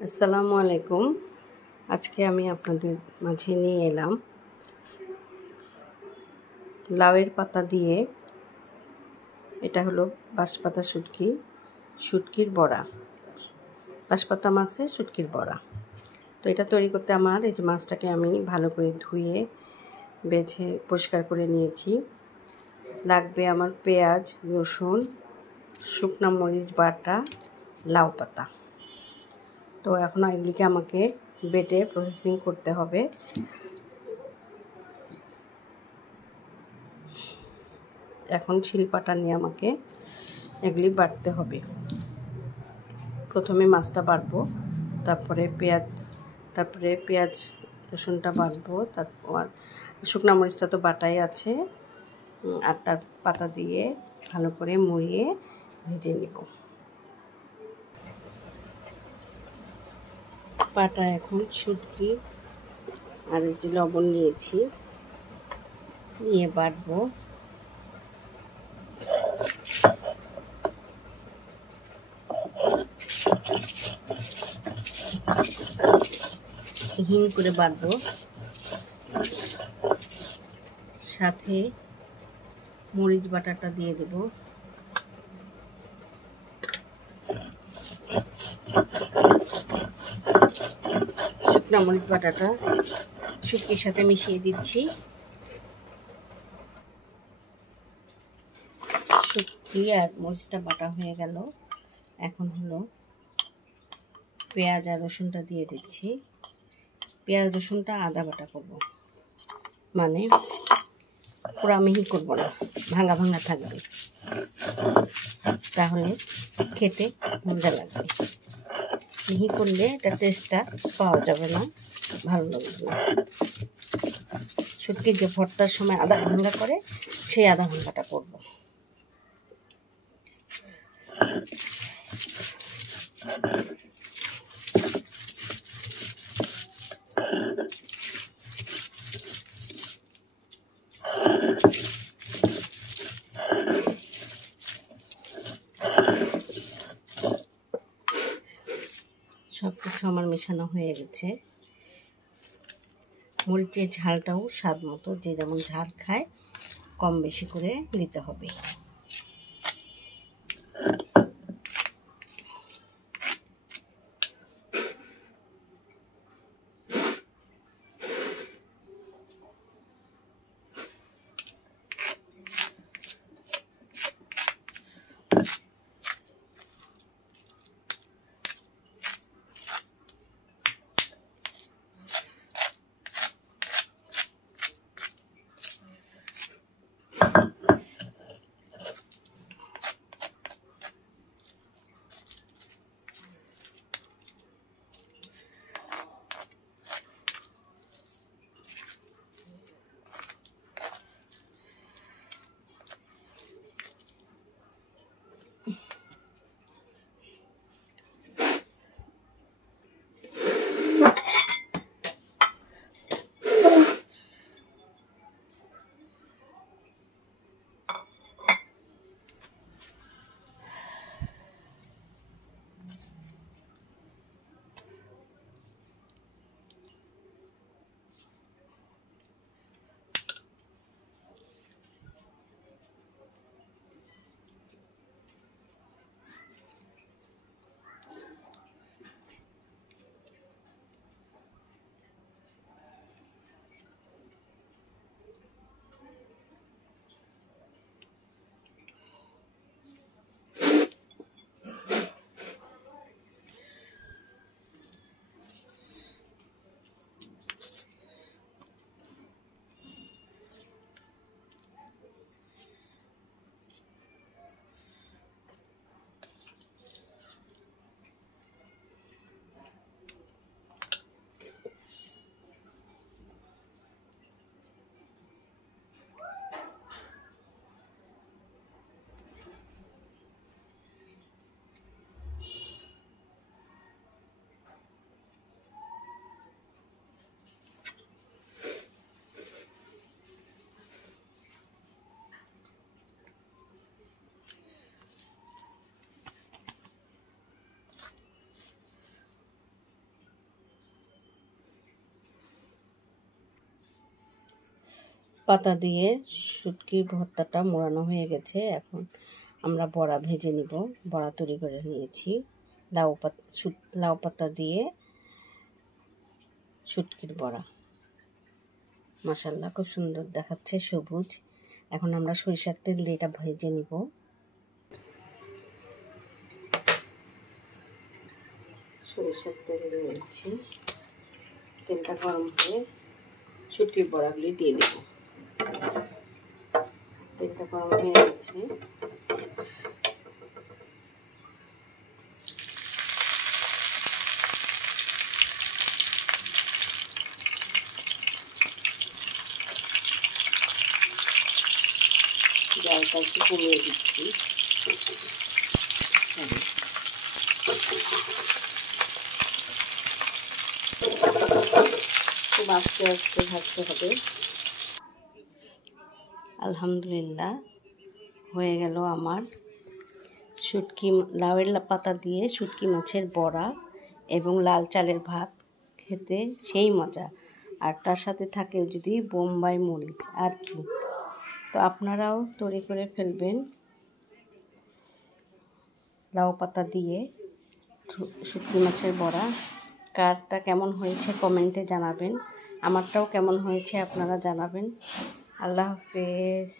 আসসালামু আলাইকুম। আজকে আমি আপনাদের মাঝে নিয়ে এলাম লাউয়ের পাতা দিয়ে, এটা হলো বাঁশপাতা শুটকির বড়া, বাঁশপাতা মাছের শুটকির বড়া। তো এটা তৈরি করতে আমার এই যে মাছটাকে আমি ভালো করে ধুয়ে বেছে পরিষ্কার করে নিয়েছি। লাগবে আমার পেঁয়াজ, রসুন, শুকনো মরিচ বাটা, লাউ পাতা। তো এখন এগুলিকে আমাকে বেটে প্রসেসিং করতে হবে। এখন শিলপাটা নিয়ে আমাকে এগুলি বাটতে হবে। প্রথমে মাছটা বাটবো, তারপরে পেঁয়াজ রসুনটা বাটবো, তারপর শুকনো মরিচটা তো বাটাই আছে, আর তার পাতা দিয়ে ভালো করে মুড়িয়ে ভেজে নেব। পাটা এখন শুটকি আর এই যে লবণ নিয়েছি, নিয়ে বাটবো। হিং করে বাটবো, সাথে মরিচ বাটাটা দিয়ে দেব। শুকনো মরিচ বাটাটা শুটকির সাথে মিশিয়ে দিচ্ছি। শুটকি আর মরিচটা বাটা হয়ে গেল। এখন হলো পেঁয়াজ আর রসুনটা দিয়ে দিচ্ছি। পেঁয়াজ রসুনটা আদা বাটা করব, মানে পুরা মিহি করব না, ভাঙা ভাঙা থাকবে, তাহলে খেতে মজা লাগবে। মিহি করলে এটা টেস্টটা পাওয়া যাবে না, ভালো লাগবে না। শুটকির যে ভর্তার সময় আদা ভাঙা করে, সেই আদা ভাঙাটা করব। সব কিছু আমার মেশানো হয়ে গেছে। মরিচের ঝালটাও স্বাদ মতো, যে যেমন ঝাল খায় কম বেশি করে দিতে হবে। পাতা দিয়ে শুটকির ভর্তাটা মোড়ানো হয়ে গেছে। এখন আমরা বড়া ভেজে নিব। বড়া তৈরি করে নিয়েছি লাউ পাতা দিয়ে শুটকির বড়া। মাশাআল্লাহ, খুব সুন্দর দেখাচ্ছে, সবুজ। এখন আমরা সরিষার তেল দিয়ে এটা ভেজে নিব। সরিষার তেল দিয়েছি, তেলটা গরম হয়ে শুটকির বড়াগুলি দিয়ে দেব। তেলটা গরম হয়ে গেছে। জালটা একটু কমিয়ে দিচ্ছি। খুব আস্তে আস্তে ভাজতে হবে। আলহামদুলিল্লাহ, হয়ে গেল আমার শুটকি লাউয়ের পাতা দিয়ে শুটকি মাছের বড়া এবং লাল চালের ভাত। খেতে সেই মজা, আর তার সাথে থাকে যদি বোম্বাই মরিচ, আর কি। তো আপনারাও তৈরি করে ফেলবেন লাউ পাতা দিয়ে শুটকি মাছের বড়া। কারটা কেমন হয়েছে কমেন্টে জানাবেন, আমারটাও কেমন হয়েছে আপনারা জানাবেন। আল্লাহ হাফেজ।